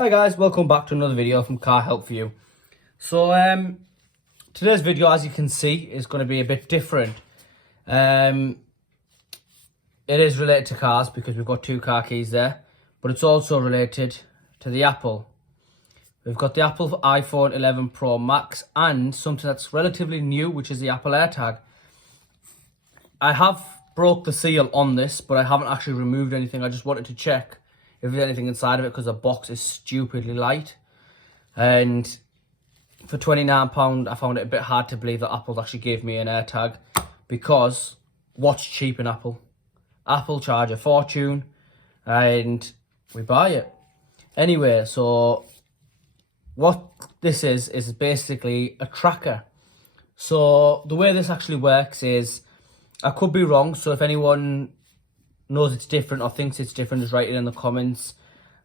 Hi guys, welcome back to another video from Car Help for You. So today's video, as you can see, is going to be a bit different. It is related to cars because we've got two car keys there, but it's also related to the Apple. We've got the Apple iPhone 11 Pro Max and something that's relatively new, which is the Apple AirTag. I have broke the seal on this, but I haven't actually removed anything. I just wanted to check if there's anything inside of it because the box is stupidly light. And for £29, I found it a bit hard to believe that Apple actually gave me an AirTag, because what's cheap in Apple? Apple charge a fortune and we buy it. Anyway, so what this is basically a tracker. So the way this actually works is, I could be wrong, so if anyone knows it's different or thinks it's different, just write it in the comments.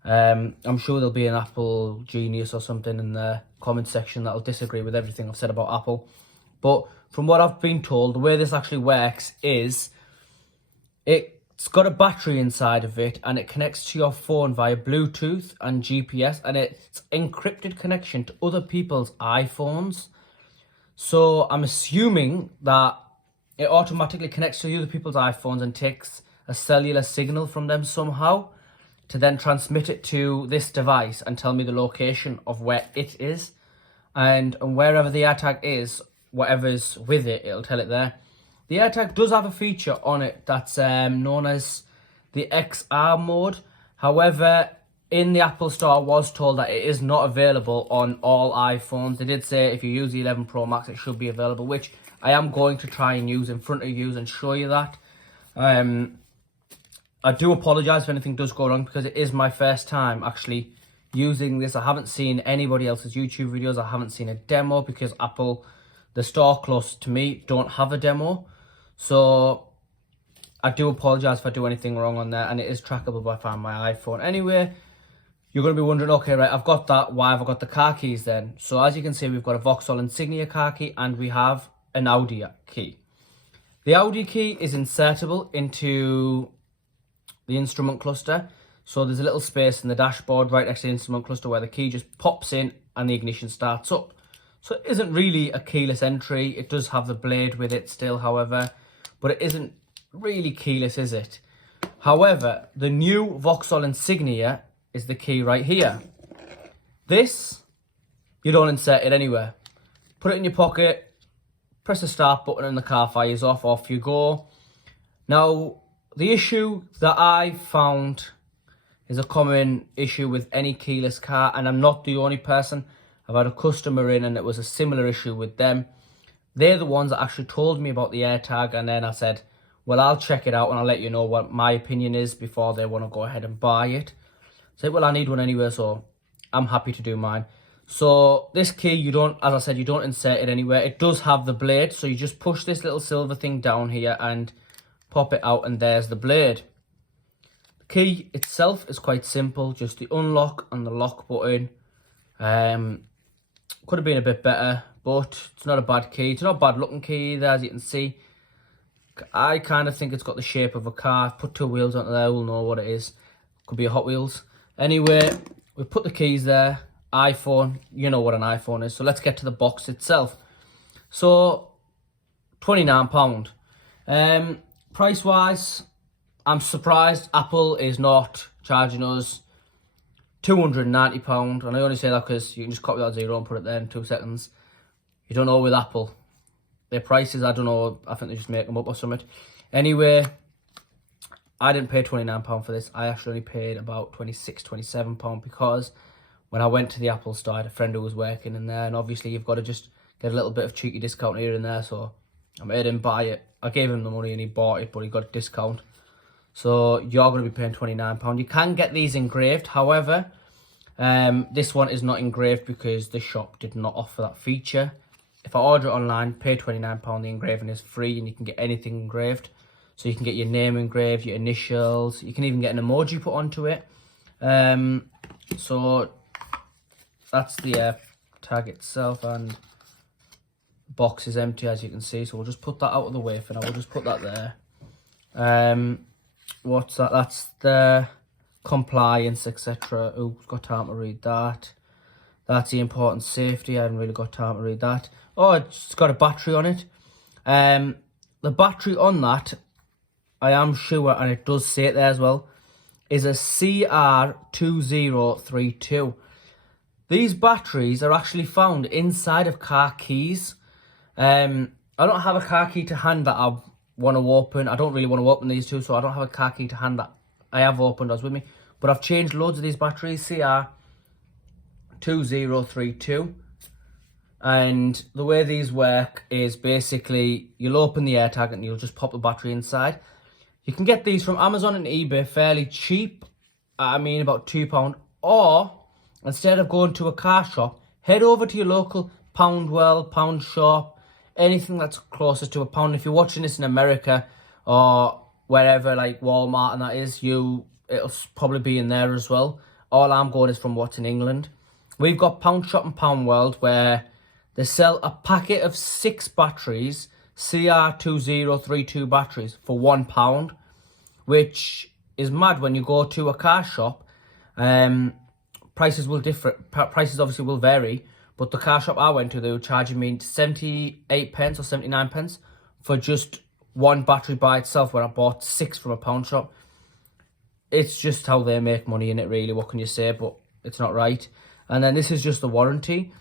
I'm sure there'll be an Apple genius or something in the comment section that'll disagree with everything I've said about Apple. But from what I've been told, the way this actually works is it's got a battery inside of it and it connects to your phone via Bluetooth and GPS, and it's encrypted connection to other people's iPhones. So I'm assuming that it automatically connects to other people's iPhones and takes a cellular signal from them somehow to then transmit it to this device and tell me the location of where it is. And wherever the AirTag is, whatever's with it, it'll tell it there. The AirTag does have a feature on it that's known as the XR mode. However, in the Apple Store, I was told that it is not available on all iPhones. They did say if you use the 11 Pro Max, it should be available, which I am going to try and use in front of you and show you that. I do apologise if anything does go wrong, because it is my first time actually using this. I haven't seen anybody else's YouTube videos. I haven't seen a demo because Apple, the store close to me, don't have a demo. So I do apologise if I do anything wrong on there, and it is trackable by Find My iPhone. Anyway, you're going to be wondering, okay, right, I've got that. Why have I got the car keys then? So as you can see, we've got a Vauxhall Insignia car key and we have an Audi key. The Audi key is insertable into the instrument cluster. So there's a little space in the dashboard right next to the instrument cluster where the key just pops in and the ignition starts up. So it isn't really a keyless entry. It does have the blade with it still, however, but it isn't really keyless, is it? However, the new Vauxhall Insignia is the key right here. This, you don't insert it anywhere. Put it in your pocket, press the start button and the car fires off you go. Now, the issue that I found is a common issue with any keyless car, and I'm not the only person. I've had a customer in and it was a similar issue with them. They're the ones that actually told me about the AirTag, and then I said, well, I'll check it out and I'll let you know what my opinion is before they want to go ahead and buy it. I said, well, I need one anyway, so I'm happy to do mine. So this key, you don't, as I said, you don't insert it anywhere. It does have the blade, so you just push this little silver thing down here and pop it out, and there's the blade. The key itself is quite simple, just the unlock and the lock button. Could have been a bit better, but it's not a bad key. It's not a bad looking key either, as you can see. I kind of think it's got the shape of a car. I've put two wheels onto there, we'll know what it is. Could be a Hot Wheels. Anyway, we put the keys there. iPhone, you know what an iPhone is. So let's get to the box itself. So, £29. Price wise, I'm surprised Apple is not charging us £290. And I only say that because you can just copy that zero and put it there in 2 seconds. You don't know with Apple. Their prices, I don't know, I think they just make them up or something. Anyway, I didn't pay £29 for this. I actually only paid about £26, £27 because when I went to the Apple store, I had a friend who was working in there, and obviously you've got to just get a little bit of cheeky discount here and there, so I made him buy it. I gave him the money and he bought it, but he got a discount. So you're going to be paying £29. You can get these engraved, however, this one is not engraved because the shop did not offer that feature. If I order it online, pay £29, the engraving is free and you can get anything engraved. So you can get your name engraved, your initials, you can even get an emoji put onto it. So that's the tag itself, and the box is empty, as you can see. So we'll just put that out of the way for now. We'll just put that there. What's that? That's the compliance, etc. Who's got time to read that? That's the important safety. I haven't really got time to read that. Oh, it's got a battery on it. The battery on that, I am sure, and it does say it there as well, is a CR2032. These batteries are actually found inside of car keys. I don't have a car key to hand that I want to open. I don't really want to open these two, so I don't have a car key to hand that I have opened as with me. But I've changed loads of these batteries, CR2032. And the way these work is basically you'll open the AirTag and you'll just pop the battery inside. You can get these from Amazon and eBay fairly cheap. I mean about £2. Or instead of going to a car shop, head over to your local Poundwell, Pound Shop, anything that's closer to a pound. If you're watching this in America or wherever, like Walmart and that is, it'll probably be in there as well. All I'm going is from what's in England. We've got Pound Shop and Pound World where they sell a packet of 6 batteries, CR2032 batteries, for £1, which is mad when you go to a car shop. Prices will differ. Prices obviously will vary, but the car shop I went to, they were charging me 78 pence or 79 pence for just one battery by itself, where I bought 6 from a Pound Shop. It's just how they make money in it, really. What can you say? But it's not right. And then this is just the warranty.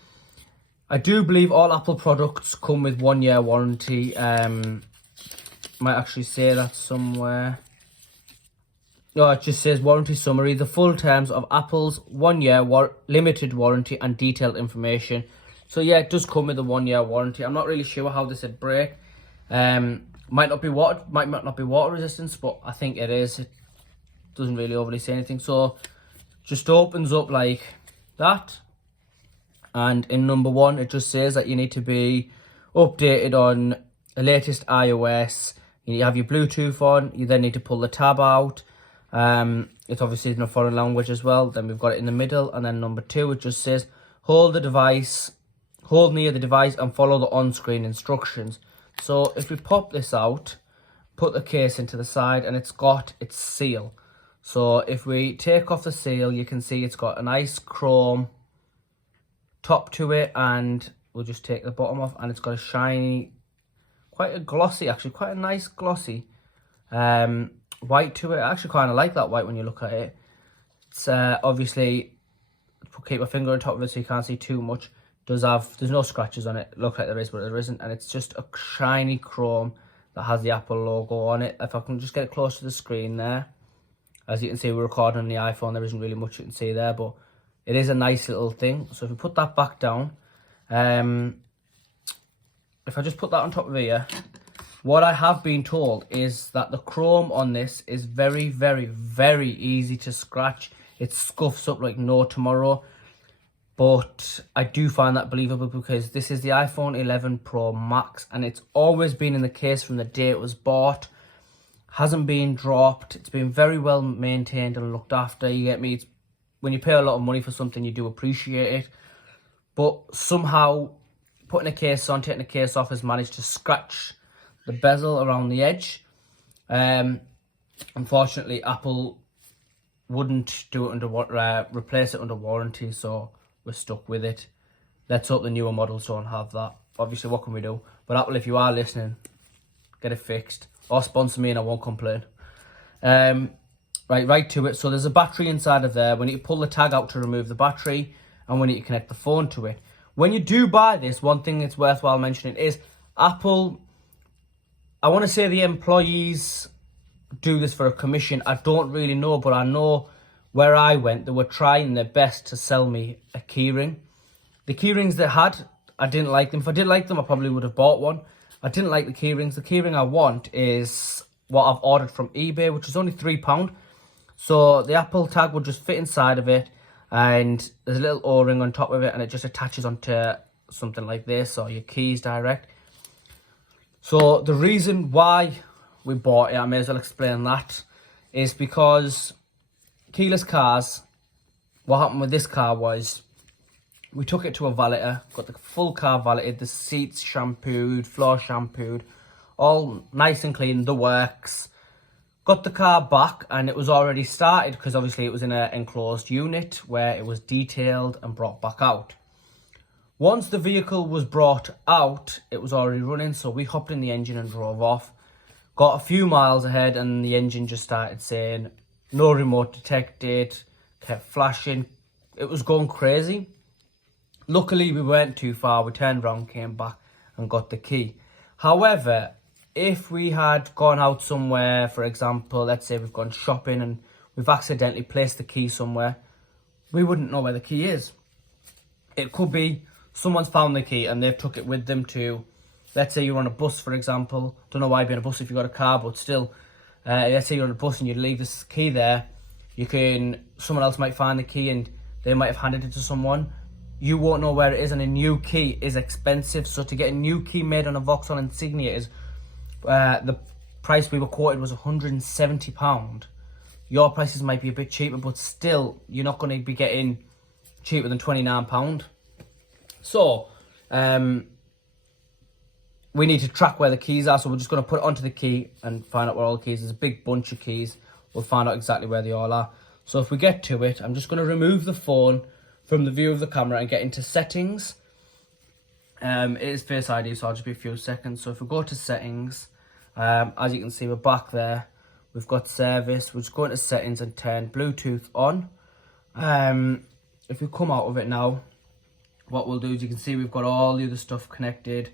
I do believe all Apple products come with 1 year warranty. Might actually say that somewhere. No, it just says warranty summary. The full terms of Apple's 1 year limited warranty and detailed information. So yeah, it does come with a 1 year warranty. I'm not really sure how this would break. Might not be water resistance, but I think it is. It doesn't really overly say anything. So just opens up like that. And in number 1, it just says that you need to be updated on the latest iOS. You have your Bluetooth on. You then need to pull the tab out. It's obviously in a foreign language as well. Then we've got it in the middle. And then number 2, it just says, hold near the device and follow the on-screen instructions. So if we pop this out, put the case into the side, and it's got its seal. So if we take off the seal, you can see it's got a nice chrome top to it, and we'll just take the bottom off, and it's got a shiny, quite a nice glossy white to it. I actually kind of like that white when you look at it. It's obviously, keep my finger on top of it so you can't see too much. There's no scratches on it. Look like there is, but there isn't, and it's just a shiny chrome that has the Apple logo on it. If I can just get it close to the screen there, as you can see, we're recording on the iPhone. There isn't really much you can see there, but it is a nice little thing. So if we put that back down, if I just put that on top of here, what I have been told is that the chrome on this is very, very, very easy to scratch. It scuffs up like no tomorrow. But I do find that believable because this is the iPhone 11 Pro Max, and it's always been in the case from the day it was bought. Hasn't been dropped. It's been very well maintained and looked after. You get me? When you pay a lot of money for something, you do appreciate it. But somehow, putting a case on, taking the case off, has managed to scratch the bezel around the edge. Unfortunately, Apple wouldn't do it replace it under warranty, so we're stuck with it. Let's hope the newer models don't have that. Obviously, what can we do? But Apple, if you are listening, get it fixed. Or sponsor me and I won't complain. Right to it. So there's a battery inside of there. We need to pull the tag out to remove the battery, and we need to connect the phone to it. When you do buy this, one thing that's worthwhile mentioning is Apple, I want to say the employees do this for a commission. I don't really know, but I know where I went, they were trying their best to sell me a keyring. The keyrings they had, I didn't like them. If I did like them, I probably would have bought one. I didn't like the keyrings. The keyring I want is what I've ordered from eBay, which is only £3. So the Apple tag would just fit inside of it, and there's a little O-ring on top of it, and it just attaches onto something like this, or your keys direct. So the reason why we bought it, I may as well explain that, is because keyless cars, what happened with this car was we took it to a valeter, got the full car valeted, the seats shampooed, floor shampooed, all nice and clean, the works. Got the car back and it was already started because obviously it was in an enclosed unit where it was detailed and brought back out. Once the vehicle was brought out, it was already running, so we hopped in the engine and drove off. Got a few miles ahead and the engine just started saying, no remote detected, kept flashing. It was going crazy. Luckily, we weren't too far. We turned around, came back and got the key. However, if we had gone out somewhere, for example, let's say we've gone shopping and we've accidentally placed the key somewhere, we wouldn't know where the key is. It could be someone's found the key and they've took it with them to, let's say you're on a bus, for example. Don't know why you'd be on a bus if you've got a car, but still, let's say you're on a bus and you leave this key there. Someone else might find the key and they might have handed it to someone. You won't know where it is, and a new key is expensive. So to get a new key made on a Vauxhall Insignia is, the price we were quoted was £170. Your prices might be a bit cheaper, but still, you're not going to be getting cheaper than £29. So, we need to track where the keys are, so we're just going to put it onto the key and find out where all the keys. There's a big bunch of keys. We'll find out exactly where they all are. So if we get to it, I'm just going to remove the phone from the view of the camera and get into settings. It is Face ID, so I'll just be a few seconds. So if we go to settings, as you can see, we're back there. We've got service. We'll just go into settings and turn Bluetooth on. If we come out of it now, what we'll do is you can see we've got all the other stuff connected.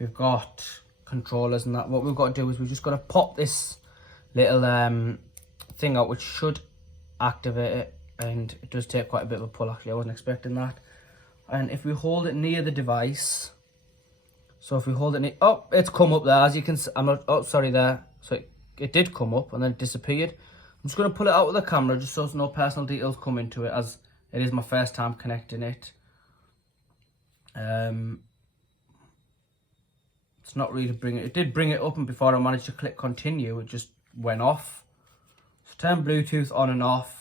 We've got controllers and that. What we've got to do is we're just going to pop this little thing out, which should activate it. And it does take quite a bit of a pull, actually. I wasn't expecting that. And if we hold it near the device, so if we hold it near, oh, it's come up there, as you can see. There. So it did come up and then it disappeared. I'm just going to pull it out of the camera just so there's no personal details come into it, as it is my first time connecting it. It's not really bringing it. It did bring it up, and before I managed to click continue, it just went off. So turn Bluetooth on and off.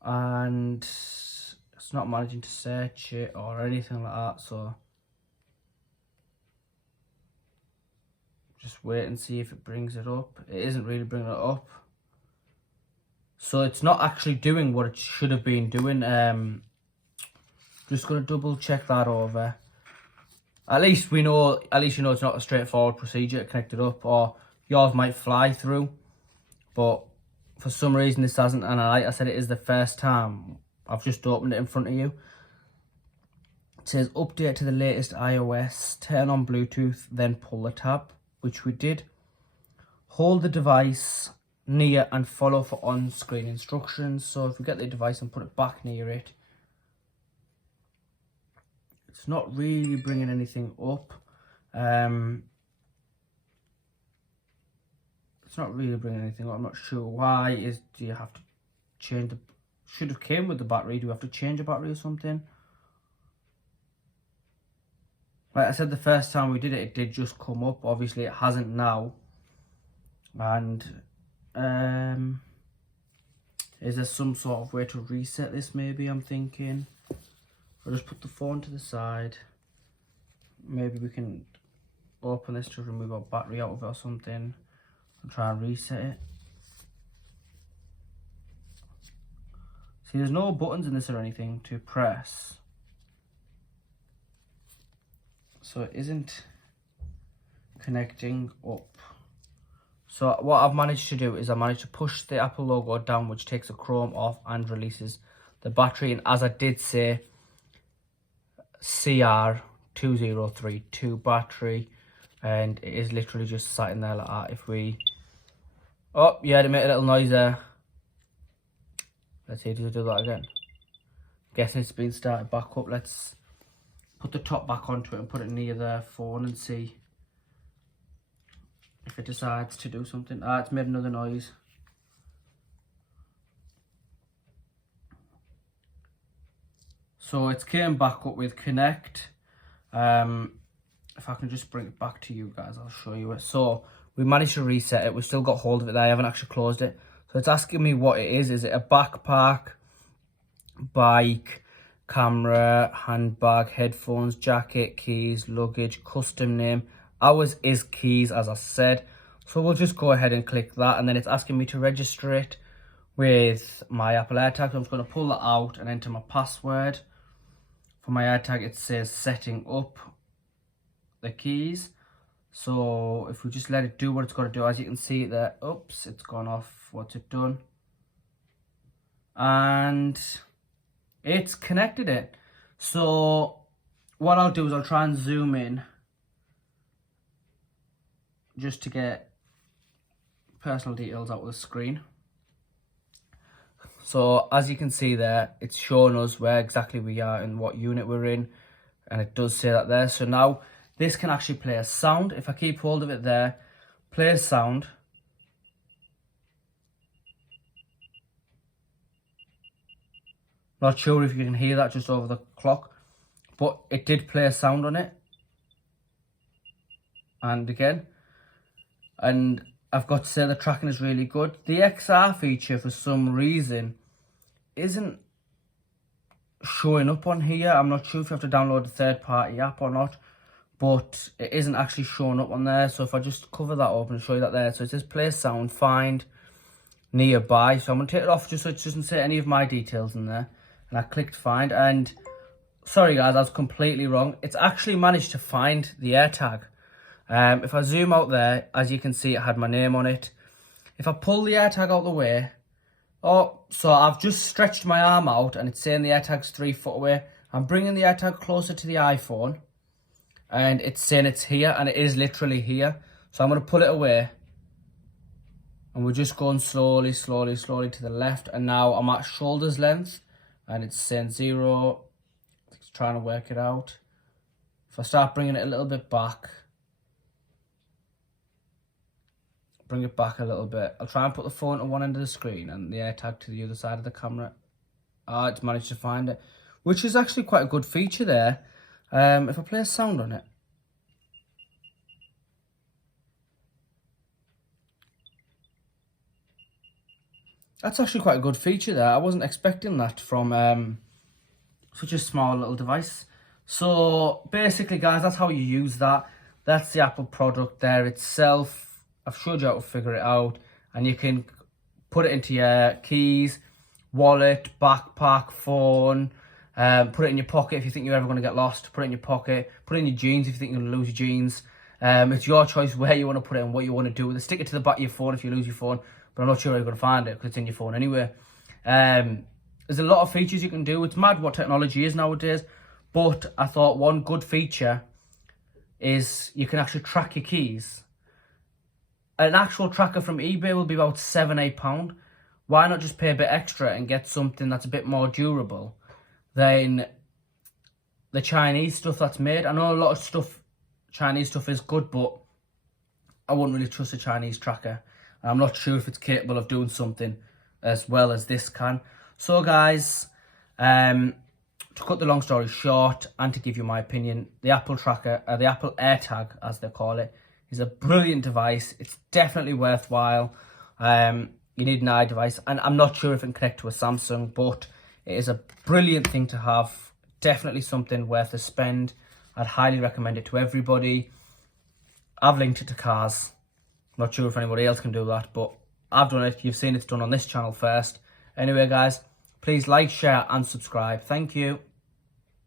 And it's not managing to search it or anything like that, so just wait and see if it brings it up. It isn't really bringing it up, so it's not actually doing what it should have been doing. Just going to double check that over. At least you know it's not a straightforward procedure to connect it up, or yours might fly through, but for some reason this hasn't. And like I said, it is the first time. I've just opened it in front of you. It says update to the latest iOS, turn on Bluetooth, then pull the tab, which we did. Hold the device near and follow for on-screen instructions. So if we get the device and put it back near it, it's not really bringing anything up. It's not really bringing anything up. I'm not sure why. Do you have to change the... Should have came with the battery. Do we have to change a battery or something? Like I said, the first time we did it, it did just come up. Obviously, it hasn't now. And is there some sort of way to reset this? Maybe, I'm thinking. I'll just put the phone to the side. Maybe we can open this to remove our battery out of it or something. And try and reset it. See, there's no buttons in this or anything to press. So it isn't connecting up. So what I've managed to do is I managed to push the Apple logo down, which takes the Chrome off and releases the battery. And as I did say, CR2032 battery. And it is literally just sat in there like that. If we... Oh, yeah, it made a little noise there. Let's see, does it do that again? Guessing it's been started back up. Let's put the top back onto it and put it near the phone and see if it decides to do something. Ah, it's made another noise. So it's came back up with connect. If I can just bring it back to you guys, I'll show you it. So we managed to reset it. We've still got hold of it there. I haven't actually closed it. So it's asking me what it is. Is it a backpack, bike, camera, handbag, headphones, jacket, keys, luggage, custom name? Ours is keys, as I said. So we'll just go ahead and click that, and then it's asking me to register it with my Apple AirTag. So I'm just going to pull that out and enter my password. For my AirTag, it says setting up the keys. So if we just let it do what it's got to do, as you can see there, oops, it's gone off. What's it done? And it's connected it. So what I'll do is I'll try and zoom in just to get personal details out of the screen. So as you can see there, it's showing us where exactly we are and what unit we're in, and it does say that there. So now this can actually play a sound. If I keep hold of it there, play a sound. Not sure if you can hear that just over the clock, but it did play a sound on it. And again, and I've got to say the tracking is really good. The XR feature, for some reason, isn't showing up on here. I'm not sure if you have to download a third-party app or not, but it isn't actually showing up on there. So if I just cover that up and show you that there. So it says play sound, find nearby. So I'm going to take it off just so it doesn't say any of my details in there. And I clicked find, and sorry guys, I was completely wrong. It's actually managed to find the AirTag. If I zoom out there, as you can see, it had my name on it. If I pull the AirTag out the way, so I've just stretched my arm out and it's saying the AirTag's 3 foot away. I'm bringing the AirTag closer to the iPhone and it's saying it's here, and it is literally here. So I'm going to pull it away and we're just going slowly to the left, and now I'm at shoulder's length and it's saying 0. It's trying to work it out. If I start bringing it a little bit back, bring it back a little bit. I'll try and put the phone to one end of the screen and the AirTag to the other side of the camera. It's managed to find it, which is actually quite a good feature there. If I play a sound on it. That's actually quite a good feature there. I wasn't expecting that from such a small little device. So basically guys, that's how you use that. That's the Apple product there itself. I've showed you how to figure it out, and you can put it into your keys, wallet, backpack, phone, put it in your pocket if you think you're ever going to get lost, put it in your pocket, put it in your jeans if you think you're going to lose your jeans. It's your choice where you want to put it and what you want to do with it. Stick it to the back of your phone if you lose your phone, but I'm not sure you're going to find it because it's in your phone anyway. There's a lot of features you can do. It's mad what technology is nowadays, but I thought one good feature is you can actually track your keys. An actual tracker from eBay will be about £7-8. Why not just pay a bit extra and get something that's a bit more durable than the Chinese stuff that's made? I know a lot of stuff, Chinese stuff is good, but I wouldn't really trust a Chinese tracker. I'm not sure if it's capable of doing something as well as this can. So guys, to cut the long story short and to give you my opinion, the Apple tracker, the Apple AirTag as they call it, is a brilliant device. It's definitely worthwhile. You need an iDevice, and I'm not sure if it can connect to a Samsung, but it is a brilliant thing to have. Definitely something worth a spend. I'd highly recommend it to everybody. I've linked it to cars. Not sure if anybody else can do that, but I've done it. You've seen it's done on this channel first. Anyway guys, please like, share and subscribe. Thank you.